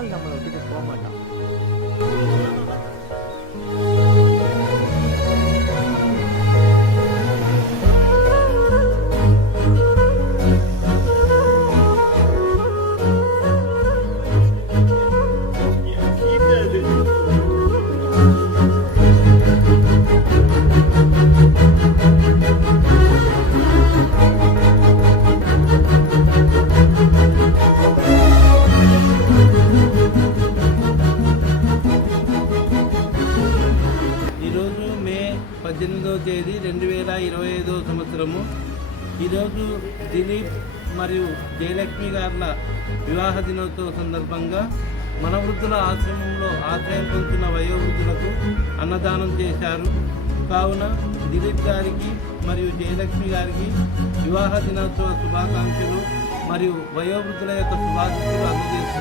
நாள் நம்மளை விட்டுட்டு போக மாட்டான். ఈరోజు మే 18వ తేదీ 2025 సంవత్సరము. ఈరోజు దిలీప్ మరియు జయలక్ష్మి గారుల వివాహ దినోత్సవ సందర్భంగా మన వృద్ధుల ఆశ్రమంలో ఆశ్రయం పొందుతున్న వయోవృద్ధులకు అన్నదానం చేశారు. కావున దిలీప్ గారికి మరియు జయలక్ష్మి గారికి వివాహ దినోత్సవ శుభాకాంక్షలు మరియు వయోవృద్ధుల యొక్క శుభాకాంక్షలు అందజేస్తున్నారు.